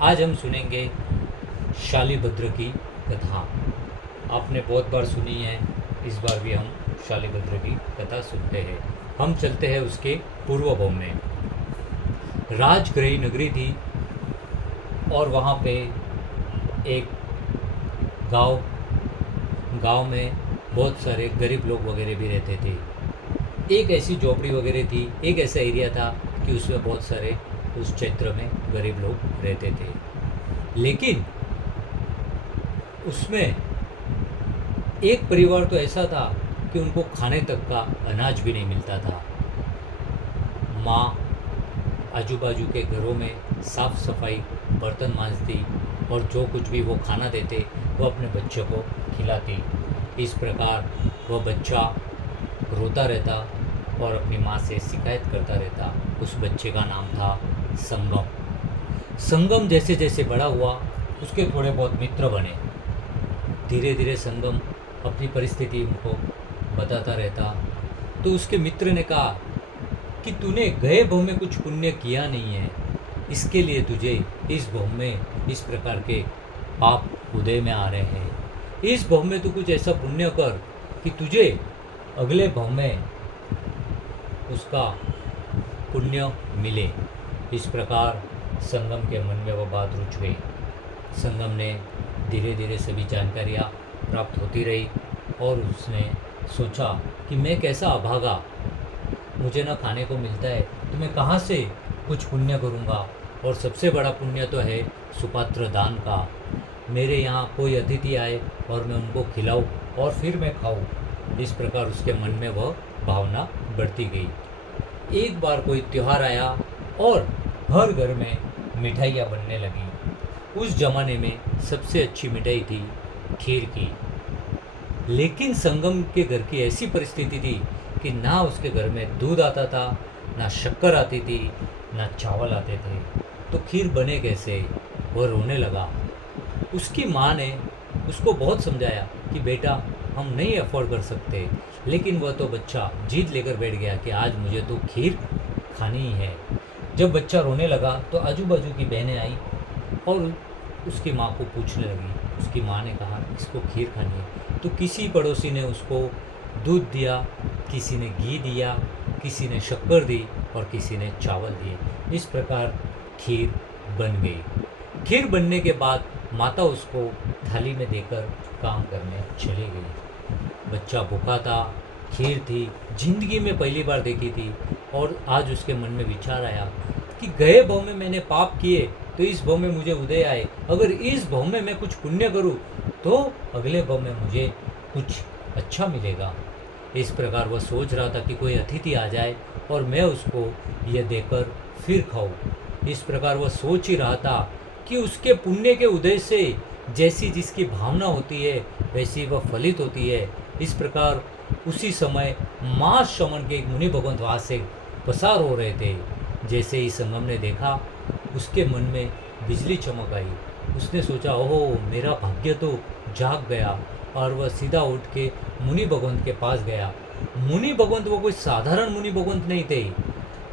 आज हम सुनेंगे शालिभद्र की कथा। आपने बहुत बार सुनी है, इस बार भी हम शालिभद्र की कथा सुनते हैं। हम चलते हैं उसके पूर्व भव में। राजगृही नगरी थी और वहाँ पे एक गांव गांव में बहुत सारे गरीब लोग वगैरह भी रहते थे। एक ऐसी झोपड़ी वगैरह थी, एक ऐसा एरिया था कि उसमें बहुत सारे उस क्षेत्र में गरीब लोग रहते थे। लेकिन उसमें एक परिवार तो ऐसा था कि उनको खाने तक का अनाज भी नहीं मिलता था। माँ आजू बाजू के घरों में साफ सफाई, बर्तन मांजती और जो कुछ भी वो खाना देते वो अपने बच्चों को खिलाती। इस प्रकार वह बच्चा रोता रहता और अपनी माँ से शिकायत करता रहता। उस बच्चे का नाम था संगम। संगम जैसे जैसे बड़ा हुआ, उसके थोड़े बहुत मित्र बने। धीरे धीरे संगम अपनी परिस्थिति उनको बताता रहता। तो उसके मित्र ने कहा कि तूने गए भव में कुछ पुण्य किया नहीं है, इसके लिए तुझे इस भव में इस प्रकार के पाप उदय में आ रहे हैं। इस भव में तू कुछ ऐसा पुण्य कर कि तुझे अगले भव में उसका पुण्य मिले। इस प्रकार संगम के मन में वह बात रुच गई। संगम ने धीरे धीरे सभी जानकारियाँ प्राप्त होती रही और उसने सोचा कि मैं कैसा अभागा, मुझे ना खाने को मिलता है तो मैं कहाँ से कुछ पुण्य करूँगा। और सबसे बड़ा पुण्य तो है सुपात्र दान का। मेरे यहाँ कोई अतिथि आए और मैं उनको खिलाऊँ और फिर मैं खाऊँ। इस प्रकार उसके मन में वह भावना बढ़ती गई। एक बार कोई त्यौहार आया और हर घर में मिठाइयाँ बनने लगी। उस जमाने में सबसे अच्छी मिठाई थी खीर की। लेकिन संगम के घर की ऐसी परिस्थिति थी कि ना उसके घर में दूध आता था, ना शक्कर आती थी, ना चावल आते थे। तो खीर बने कैसे? वह रोने लगा। उसकी माँ ने उसको बहुत समझाया कि बेटा हम नहीं अफोर्ड कर सकते, लेकिन वह तो बच्चा जीत लेकर बैठ गया कि आज मुझे तो खीर खानी ही है। जब बच्चा रोने लगा तो आजू बाजू की बहनें आई और उसकी माँ को पूछने लगी। उसकी माँ ने कहा इसको खीर खानी है। तो किसी पड़ोसी ने उसको दूध दिया, किसी ने घी दिया, किसी ने शक्कर दी और किसी ने चावल दिए। इस प्रकार खीर बन गई। खीर बनने के बाद माता उसको थाली में देकर काम करने चली गई। बच्चा भूखा था, खीर थी, जिंदगी में पहली बार देखी थी और आज उसके मन में विचार आया कि गए भव में मैंने पाप किए तो इस भव में मुझे उदय आए। अगर इस भव में मैं कुछ पुण्य करूं तो अगले भव में मुझे कुछ अच्छा मिलेगा। इस प्रकार वह सोच रहा था कि कोई अतिथि आ जाए और मैं उसको यह देकर फिर खाऊं। इस प्रकार वह सोच ही रहा था कि उसके पुण्य के उदय से जैसी जिसकी भावना होती है वैसी वह फलित होती है। इस प्रकार उसी समय माँ शमन के एक मुनि भगवंत वहाँ से पसार हो रहे थे। जैसे ही संगम ने देखा, उसके मन में बिजली चमक आई। उसने सोचा ओहो मेरा भाग्य तो जाग गया और वह सीधा उठ के मुनि भगवंत के पास गया। मुनि भगवंत वो कोई साधारण मुनि भगवंत नहीं थे।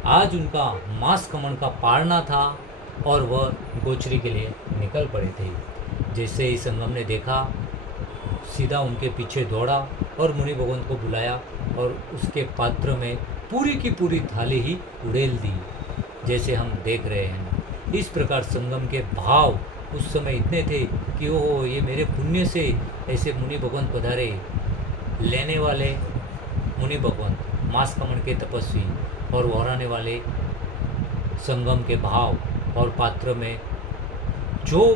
आज उनका मास कमन का पारना था और वह गोचरी के लिए निकल पड़े थे। जैसे ही संगम ने देखा, सीधा उनके पीछे दौड़ा और मुनि भगवंत को बुलाया और उसके पात्र में पूरी की पूरी थाली ही उड़ेल दी, जैसे हम देख रहे हैं। इस प्रकार संगम के भाव उस समय इतने थे कि ओह ये मेरे पुण्य से ऐसे मुनि भगवंत पधारे। लेने वाले मुनि भगवंत, मास कमन के तपस्वी और वहराने वाले संगम के भाव, और पात्र में जो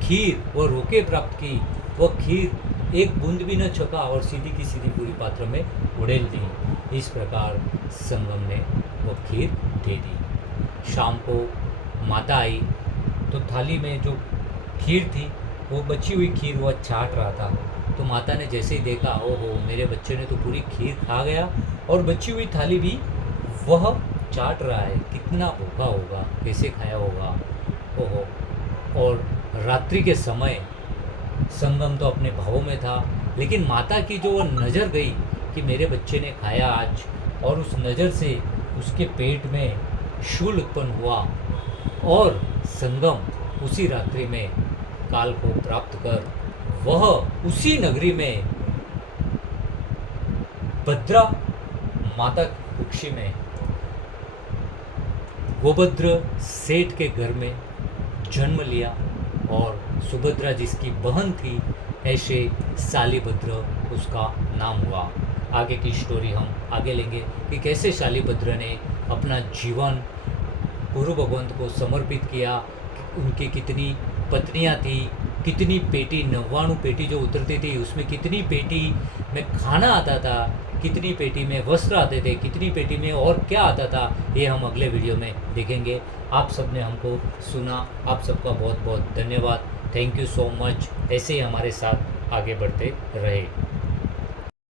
खीर वह रोके प्राप्त की, वह खीर एक बूंद भी न छका और सीधी की सीधी पूरी पात्र में उड़ेल दी। इस प्रकार संगम ने वह खीर दे दी। शाम को माता आई तो थाली में जो खीर थी वो बची हुई खीर वह चाट रहा था। तो माता ने जैसे ही देखा ओहो मेरे बच्चे ने तो पूरी खीर खा गया और बची हुई थाली भी वह चाट रहा है, कितना भूखा होगा, कैसे खाया होगा। ओहो। और रात्रि के समय संगम तो अपने भावों में था, लेकिन माता की जो वह नज़र गई कि मेरे बच्चे ने खाया आज, और उस नज़र से उसके पेट में शूल उत्पन्न हुआ और संगम उसी रात्रि में काल को प्राप्त कर वह उसी नगरी में भद्रा माता कुक्षी में गोभद्र सेठ के घर में जन्म लिया और सुभद्रा जिसकी बहन थी, ऐसे शालिभद्र उसका नाम हुआ। आगे की स्टोरी हम आगे लेंगे कि कैसे शालिभद्र ने अपना जीवन गुरु भगवंत को समर्पित किया, उनकी कितनी पत्नियां थी, कितनी पेटी 99 पेटी जो उतरती थी उसमें कितनी पेटी में खाना आता था, कितनी पेटी में वस्त्र आते थे, कितनी पेटी में और क्या आता था, ये हम अगले वीडियो में देखेंगे। आप सबने हमको सुना, आप सबका बहुत बहुत धन्यवाद। Thank you so much. ऐसे ही हमारे साथ आगे बढ़ते रहे।